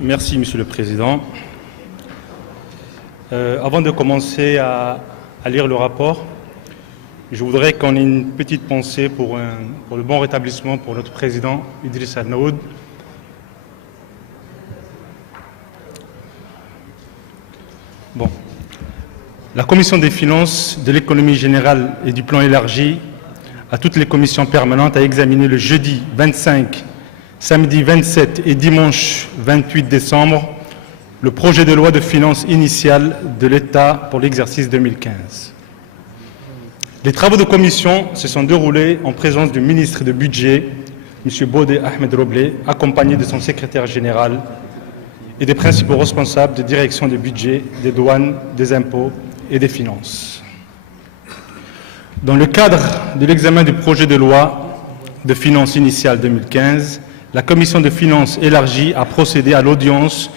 Merci, Monsieur le Président. Avant de commencer à lire le rapport, je voudrais qu'on ait une petite pensée pour le bon rétablissement pour notre Président, Idriss Al-Naoud. Bon. La Commission des finances, de l'économie générale et du plan élargi à toutes les commissions permanentes a examiné le jeudi 25, samedi 27 et dimanche 28 décembre le projet de loi de finances initiale de l'État pour l'exercice 2015. Les travaux de commission se sont déroulés en présence du ministre du Budget, M. Bode Ahmed Roblé, accompagné de son secrétaire général et des principaux responsables de direction des budgets, des douanes, des impôts et des finances. Dans le cadre de l'examen du projet de loi de finances initiale 2015, la Commission de finances élargie a procédé à l'audience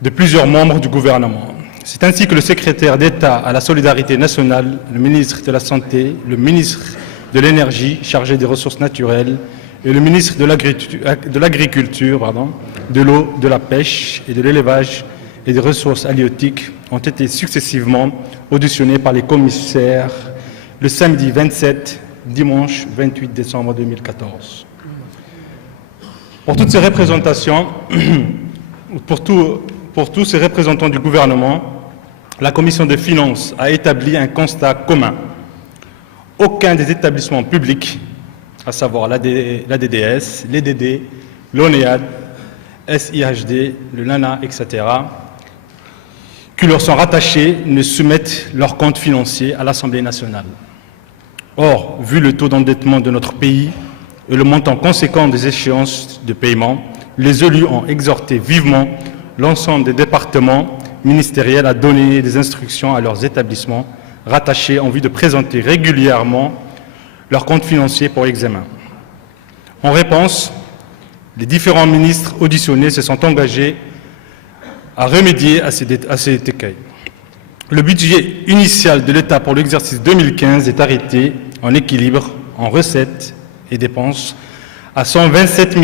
de plusieurs membres du gouvernement. C'est ainsi que le secrétaire d'État à la solidarité nationale, le ministre de la Santé, le ministre de l'Énergie chargé des ressources naturelles et le ministre de l'Agriculture, de l'eau, de la pêche et de l'élevage et des ressources halieutiques ont été successivement auditionnés par les commissaires le samedi 27, dimanche 28 décembre 2014. Pour toutes ces représentations, pour tous ces représentants du gouvernement, la Commission des finances a établi un constat commun. Aucun des établissements publics, à savoir l'ADDS, l'EDD, l'ONEAD, SIHD, le NANA, etc., qui leur sont rattachés ne soumettent leurs comptes financiers à l'Assemblée nationale. Or, vu le taux d'endettement de notre pays et le montant conséquent des échéances de paiement, les élus ont exhorté vivement l'ensemble des départements ministériels à donner des instructions à leurs établissements rattachés en vue de présenter régulièrement leurs comptes financiers pour examen. En réponse, les différents ministres auditionnés se sont engagés à remédier à ces écueils. Le budget initial de l'État pour l'exercice 2015 est arrêté en équilibre en recettes et dépenses à 127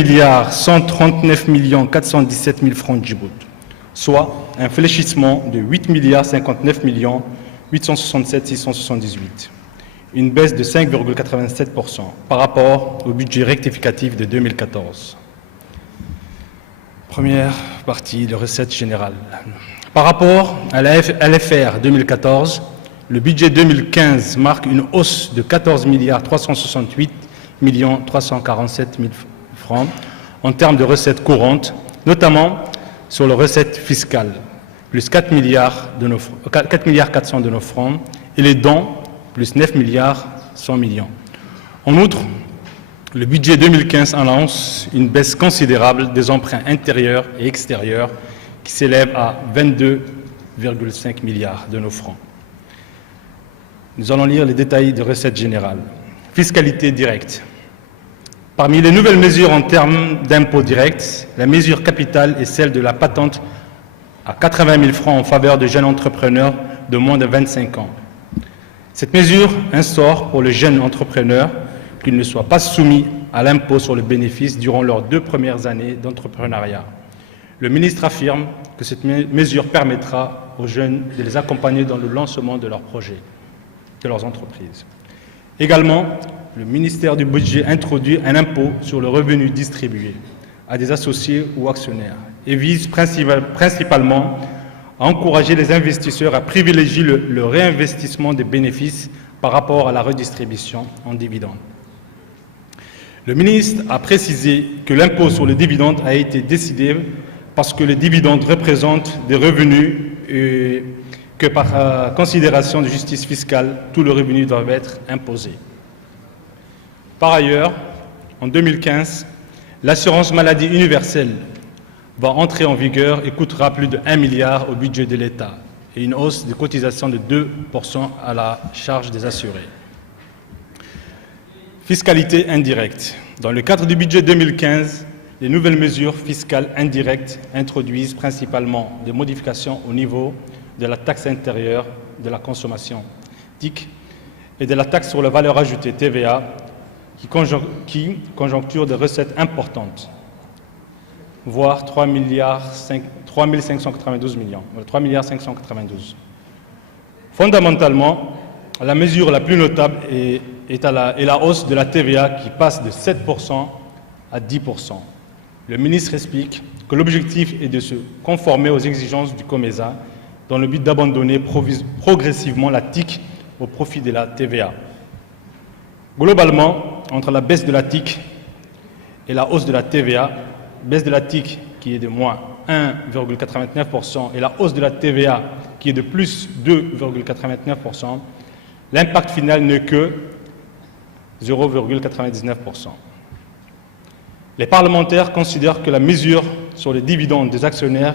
139 417 000 francs Djibouti, soit un fléchissement de 8 59 867 678, une baisse de 5,87% par rapport au budget rectificatif de 2014. Première partie, les recettes générales. Par rapport à l'FR 2014, le budget 2015 marque une hausse de 14 368 347 000 francs en termes de recettes courantes, notamment sur les recettes fiscales, plus 4 milliards 400 de nos francs, et les dons, plus 9 milliards 100 millions. En outre, le budget 2015 annonce une baisse considérable des emprunts intérieurs et extérieurs qui s'élèvent à 22,5 milliards de nos francs. Nous allons lire les détails des recettes générales. Fiscalité directe. Parmi les nouvelles mesures en termes d'impôts directs, la mesure capitale est celle de la patente à 80 000 francs en faveur de jeunes entrepreneurs de moins de 25 ans. Cette mesure instaure pour les jeunes entrepreneurs qu'ils ne soient pas soumis à l'impôt sur le bénéfice durant leurs 2 premières années d'entrepreneuriat. Le ministre affirme que cette mesure permettra aux jeunes de les accompagner dans le lancement de leurs projets, de leurs entreprises. Également, le ministère du Budget introduit un impôt sur le revenu distribué à des associés ou actionnaires et vise principalement à encourager les investisseurs à privilégier le réinvestissement des bénéfices par rapport à la redistribution en dividendes. Le ministre a précisé que l'impôt sur les dividendes a été décidé parce que les dividendes représentent des revenus et que par considération de justice fiscale, tous les revenus doivent être imposés. Par ailleurs, en 2015, l'assurance maladie universelle va entrer en vigueur et coûtera plus de 1 milliard au budget de l'État et une hausse de cotisation de 2% à la charge des assurés. Fiscalité indirecte. Dans le cadre du budget 2015, les nouvelles mesures fiscales indirectes introduisent principalement des modifications au niveau de la taxe intérieure de la consommation, TIC, et de la taxe sur la valeur ajoutée, TVA, qui conjoncture des recettes importantes, voire 3 592 millions. Fondamentalement, la mesure la plus notable est la hausse de la TVA qui passe de 7% à 10%. Le ministre explique que l'objectif est de se conformer aux exigences du COMESA dans le but d'abandonner progressivement la TIC au profit de la TVA. Globalement, entre la baisse de la TIC et la hausse de la TVA, baisse de la TIC qui est de moins 1,89% et la hausse de la TVA qui est de plus 2,89%, l'impact final n'est que 0,99%. Les parlementaires considèrent que la mesure sur les dividendes des actionnaires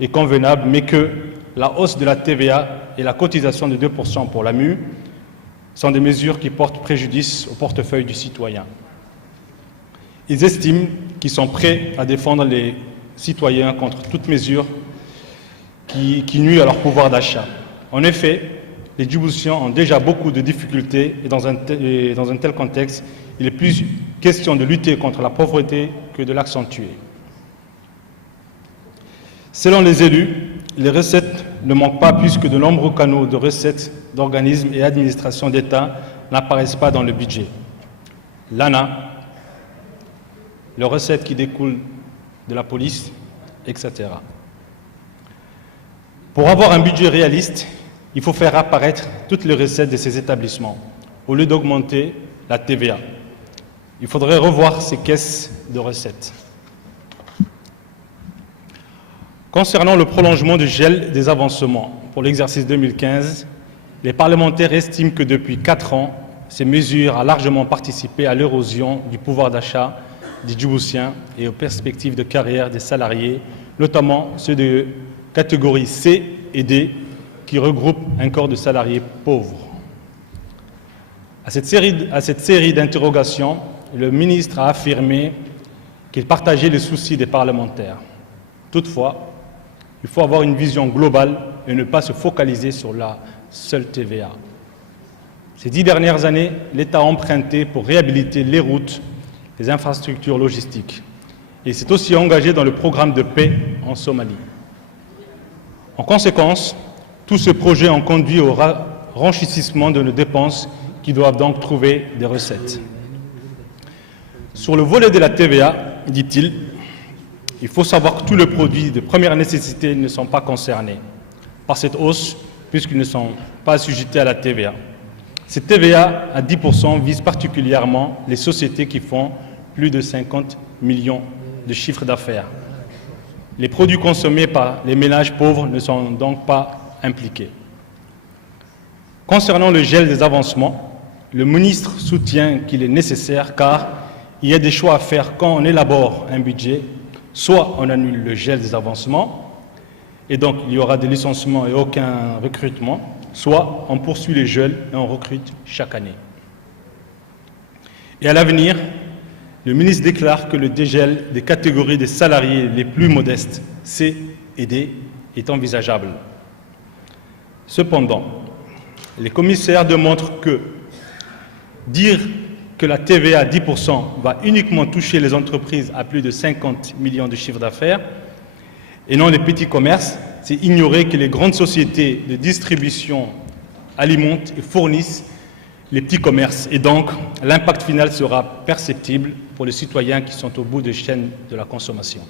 est convenable, mais que la hausse de la TVA et la cotisation de 2% pour la MU sont des mesures qui portent préjudice au portefeuille du citoyen. Ils estiment qu'ils sont prêts à défendre les citoyens contre toute mesure qui nuit à leur pouvoir d'achat. En effet, les Djiboutiens ont déjà beaucoup de difficultés et dans un tel contexte, il est plus question de lutter contre la pauvreté que de l'accentuer. Selon les élus, les recettes ne manquent pas puisque de nombreux canaux de recettes d'organismes et administrations d'État n'apparaissent pas dans le budget. L'ANA, les recettes qui découlent de la police, etc. Pour avoir un budget réaliste, il faut faire apparaître toutes les recettes de ces établissements, au lieu d'augmenter la TVA. Il faudrait revoir ces caisses de recettes. Concernant le prolongement du gel des avancements pour l'exercice 2015, les parlementaires estiment que depuis 4 ans, ces mesures ont largement participé à l'érosion du pouvoir d'achat des Djiboutiens et aux perspectives de carrière des salariés, notamment ceux de catégorie C et D, qui regroupent un corps de salariés pauvres. À cette série d'interrogations, le ministre a affirmé qu'il partageait les soucis des parlementaires. Toutefois, il faut avoir une vision globale et ne pas se focaliser sur la seule TVA. Ces 10 dernières années, l'État a emprunté pour réhabiliter les routes, les infrastructures logistiques. Et s'est aussi engagé dans le programme de paix en Somalie. En conséquence, tous ces projets ont conduit au renchissement de nos dépenses qui doivent donc trouver des recettes. Sur le volet de la TVA, dit-il, il faut savoir que tous les produits de première nécessité ne sont pas concernés par cette hausse puisqu'ils ne sont pas assujettis à la TVA. Cette TVA à 10% vise particulièrement les sociétés qui font plus de 50 millions de chiffre d'affaires. Les produits consommés par les ménages pauvres ne sont donc pas impliqués. Concernant le gel des avancements, le ministre soutient qu'il est nécessaire car il y a des choix à faire quand on élabore un budget. Soit on annule le gel des avancements, et donc il y aura des licenciements et aucun recrutement, soit on poursuit les gels et on recrute chaque année. Et à l'avenir, le ministre déclare que le dégel des catégories des salariés les plus modestes, C et D, est envisageable. Cependant, les commissaires démontrent que dire que la TVA à 10% va uniquement toucher les entreprises à plus de 50 millions de chiffre d'affaires et non les petits commerces, c'est ignorer que les grandes sociétés de distribution alimentent et fournissent les petits commerces et donc l'impact final sera perceptible pour les citoyens qui sont au bout de chaîne de la consommation.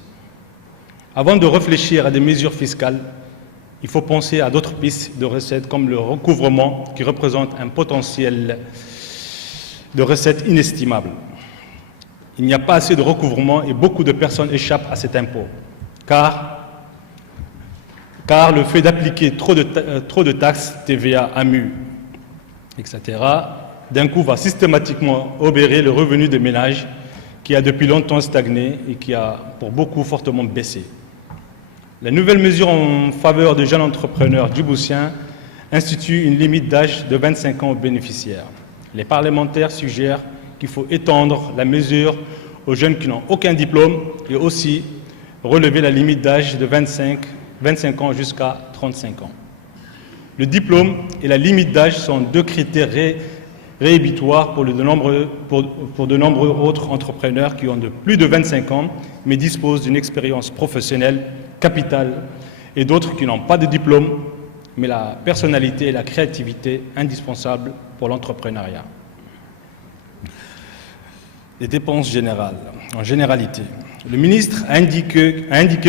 Avant de réfléchir à des mesures fiscales, il faut penser à d'autres pistes de recettes comme le recouvrement qui représente un potentiel de recettes inestimable. Il n'y a pas assez de recouvrement et beaucoup de personnes échappent à cet impôt, car le fait d'appliquer trop de taxes, TVA, AMU, etc., d'un coup va systématiquement obérer le revenu des ménages qui a depuis longtemps stagné et qui a pour beaucoup fortement baissé. La nouvelle mesure en faveur des jeunes entrepreneurs djiboutiens institue une limite d'âge de 25 ans aux bénéficiaires. Les parlementaires suggèrent qu'il faut étendre la mesure aux jeunes qui n'ont aucun diplôme et aussi relever la limite d'âge de 25 ans jusqu'à 35 ans. Le diplôme et la limite d'âge sont deux critères réhibitoires pour de nombreux autres entrepreneurs qui ont de plus de 25 ans mais disposent d'une expérience professionnelle capitale et d'autres qui n'ont pas de diplôme mais la personnalité et la créativité indispensables pour l'entrepreneuriat. Les dépenses générales. En généralité, le ministre a indiqué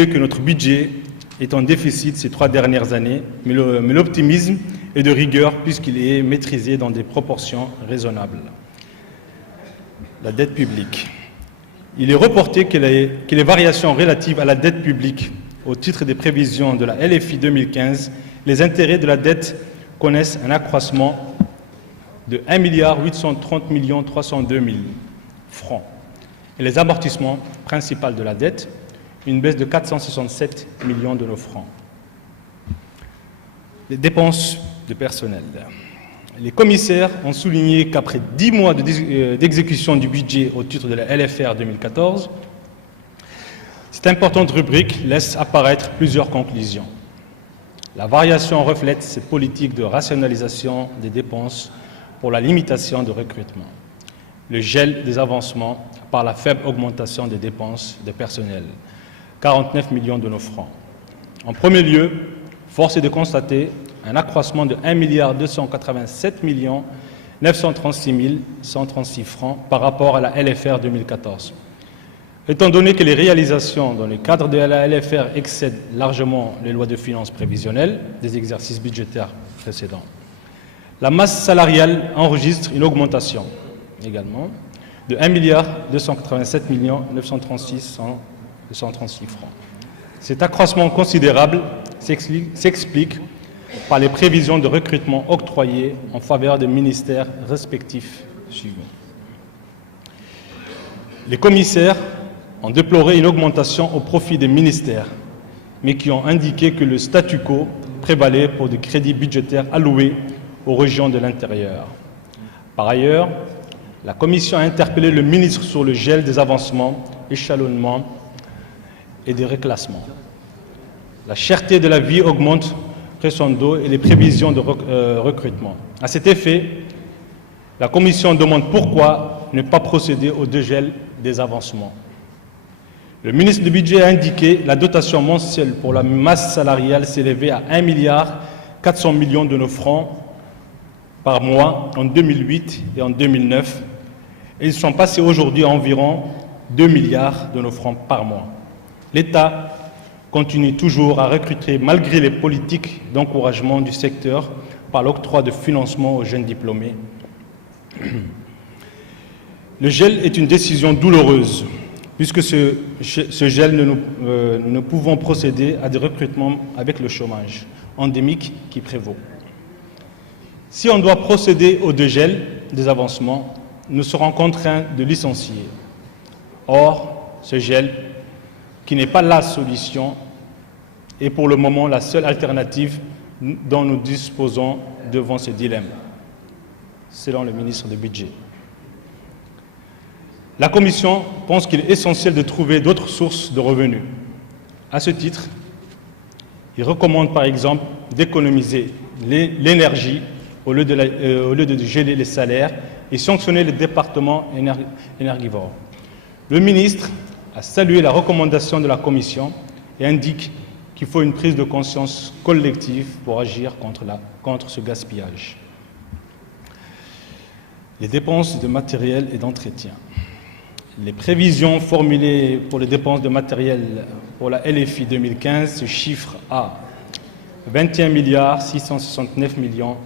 que notre budget est en déficit ces 3 dernières années, mais l'optimisme est de rigueur puisqu'il est maîtrisé dans des proportions raisonnables. La dette publique. Il est reporté que les variations relatives à la dette publique au titre des prévisions de la LFI 2015, les intérêts de la dette connaissent un accroissement de 1 830 302 000 francs et les amortissements principaux de la dette, une baisse de 467 millions de nos francs. Les dépenses de personnel. Les commissaires ont souligné qu'après 10 mois d'exécution du budget au titre de la LFR 2014, cette importante rubrique laisse apparaître plusieurs conclusions. La variation reflète cette politique de rationalisation des dépenses pour la limitation de recrutement, le gel des avancements par la faible augmentation des dépenses de personnel, 49 millions de nos francs. En premier lieu, force est de constater un accroissement de 1 287 936 136 francs par rapport à la LFR 2014. Étant donné que les réalisations dans le cadre de la LFR excèdent largement les lois de finances prévisionnelles des exercices budgétaires précédents, la masse salariale enregistre une augmentation également de 1 287 936 136 francs. Cet accroissement considérable s'explique par les prévisions de recrutement octroyées en faveur des ministères respectifs suivants. Les commissaires ont déploré une augmentation au profit des ministères, mais qui ont indiqué que le statu quo prévalait pour des crédits budgétaires alloués aux régions de l'intérieur. Par ailleurs, la Commission a interpellé le ministre sur le gel des avancements, échelonnements et des reclassements. La cherté de la vie augmente crescendo et les prévisions de recrutement. À cet effet, la Commission demande pourquoi ne pas procéder au dégel des avancements. Le ministre du Budget a indiqué que la dotation mensuelle pour la masse salariale s'élevait à 1 400 millions de nos francs par mois en 2008 et en 2009, et ils sont passés aujourd'hui à environ 2 milliards de nos francs par mois. L'État continue toujours à recruter malgré les politiques d'encouragement du secteur par l'octroi de financement aux jeunes diplômés. Le gel est une décision douloureuse, puisque ce gel, nous ne pouvons procéder à des recrutements avec le chômage endémique qui prévaut. Si on doit procéder au dégel des avancements, nous serons contraints de licencier. Or, ce gel, qui n'est pas la solution, est pour le moment la seule alternative dont nous disposons devant ce dilemme, selon le ministre du Budget. La Commission pense qu'il est essentiel de trouver d'autres sources de revenus. À ce titre, il recommande par exemple d'économiser l'énergie au lieu de geler les salaires et sanctionner les départements énergivores. Le ministre a salué la recommandation de la Commission et indique qu'il faut une prise de conscience collective pour agir contre ce gaspillage. Les dépenses de matériel et d'entretien. Les prévisions formulées pour les dépenses de matériel pour la LFI 2015 se chiffrent à 21 669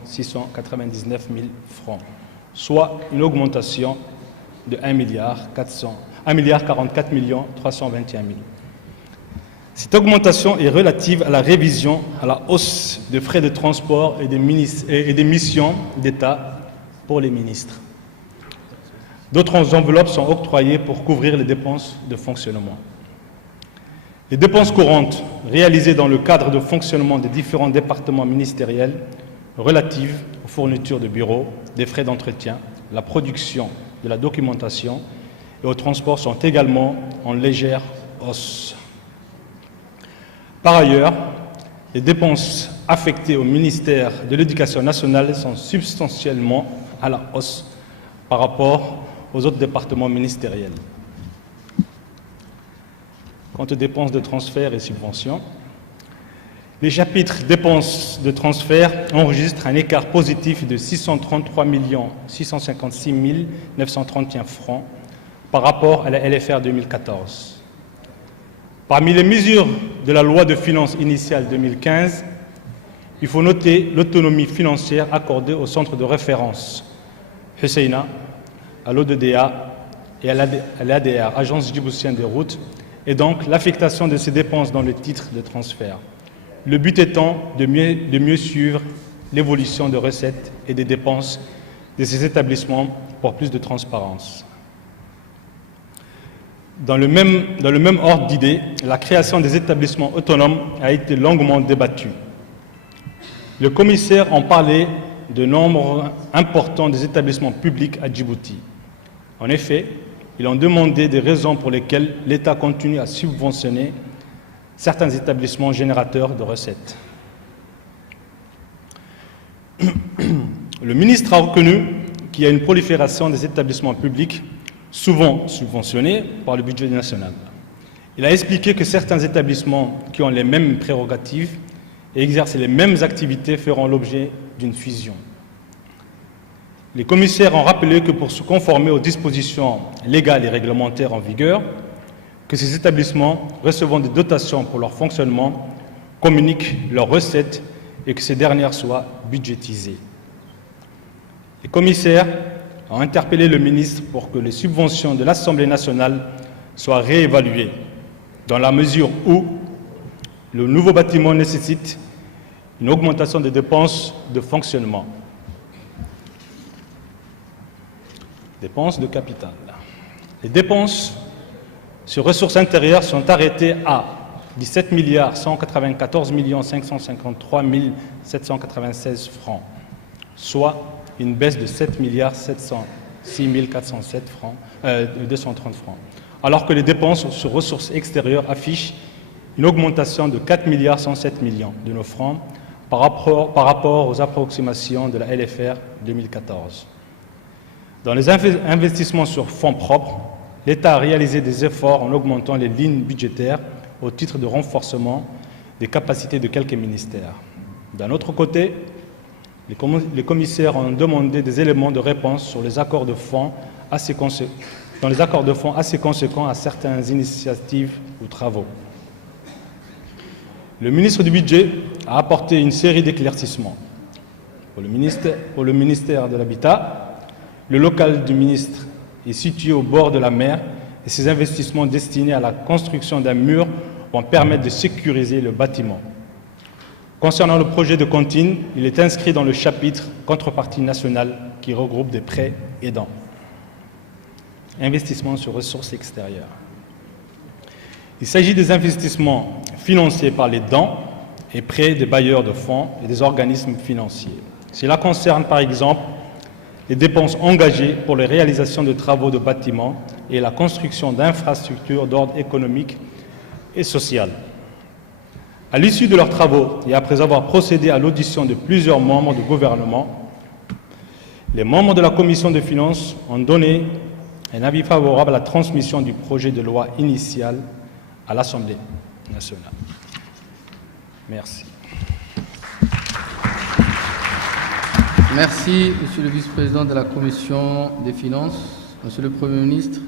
699 000 francs, soit une augmentation de 1 44 321 000. Cette augmentation est relative à la révision, à la hausse des frais de transport et des missions d'État pour les ministres. D'autres enveloppes sont octroyées pour couvrir les dépenses de fonctionnement. Les dépenses courantes réalisées dans le cadre de fonctionnement des différents départements ministériels relatives aux fournitures de bureaux, des frais d'entretien, la production de la documentation et aux transports sont également en légère hausse. Par ailleurs, les dépenses affectées au ministère de l'Éducation nationale sont substantiellement à la hausse par rapport aux autres départements ministériels. Quant aux dépenses de transfert et subventions, les chapitres dépenses de transfert enregistrent un écart positif de 633 656 931 francs par rapport à la LFR 2014. Parmi les mesures de la loi de finances initiale 2015, il faut noter l'autonomie financière accordée au centre de référence Husseina, à l'ODDA et à l'ADR, Agence djiboutienne des routes, et donc l'affectation de ces dépenses dans le titre de transfert. Le but étant de mieux suivre l'évolution de recettes et des dépenses de ces établissements pour plus de transparence. Dans le même ordre d'idées, la création des établissements autonomes a été longuement débattue. Le commissaire en parlait de nombre important des établissements publics à Djibouti. En effet, ils ont demandé des raisons pour lesquelles l'État continue à subventionner certains établissements générateurs de recettes. Le ministre a reconnu qu'il y a une prolifération des établissements publics, souvent subventionnés par le budget national. Il a expliqué que certains établissements qui ont les mêmes prérogatives et exercent les mêmes activités feront l'objet d'une fusion. Les commissaires ont rappelé que pour se conformer aux dispositions légales et réglementaires en vigueur, que ces établissements recevant des dotations pour leur fonctionnement communiquent leurs recettes et que ces dernières soient budgétisées. Les commissaires ont interpellé le ministre pour que les subventions de l'Assemblée nationale soient réévaluées, dans la mesure où le nouveau bâtiment nécessite une augmentation des dépenses de fonctionnement. Dépenses de capital. Les dépenses sur ressources intérieures sont arrêtées à 17 194 553 796 francs, soit une baisse de 7 706 407 francs, 230 francs, alors que les dépenses sur ressources extérieures affichent une augmentation de 4 107 millions de nos francs par rapport aux approximations de la LFR 2014. Dans les investissements sur fonds propres, l'État a réalisé des efforts en augmentant les lignes budgétaires au titre de renforcement des capacités de quelques ministères. D'un autre côté, les commissaires ont demandé des éléments de réponse sur les accords de fonds assez conséquents à certaines initiatives ou travaux. Le ministre du Budget a apporté une série d'éclaircissements. Pour le ministère de l'Habitat, le local du ministre est situé au bord de la mer et ses investissements destinés à la construction d'un mur vont permettre de sécuriser le bâtiment. Concernant le projet de cantine, il est inscrit dans le chapitre contrepartie nationale qui regroupe des prêts aidants. Investissements sur ressources extérieures. Il s'agit des investissements financés par les dons et prêts des bailleurs de fonds et des organismes financiers. Cela concerne par exemple les dépenses engagées pour les réalisations de travaux de bâtiments et la construction d'infrastructures d'ordre économique et social. À l'issue de leurs travaux et après avoir procédé à l'audition de plusieurs membres du gouvernement, les membres de la Commission des finances ont donné un avis favorable à la transmission du projet de loi initial à l'Assemblée nationale. Merci. Merci, Monsieur le vice-président de la Commission des finances. Monsieur le Premier ministre.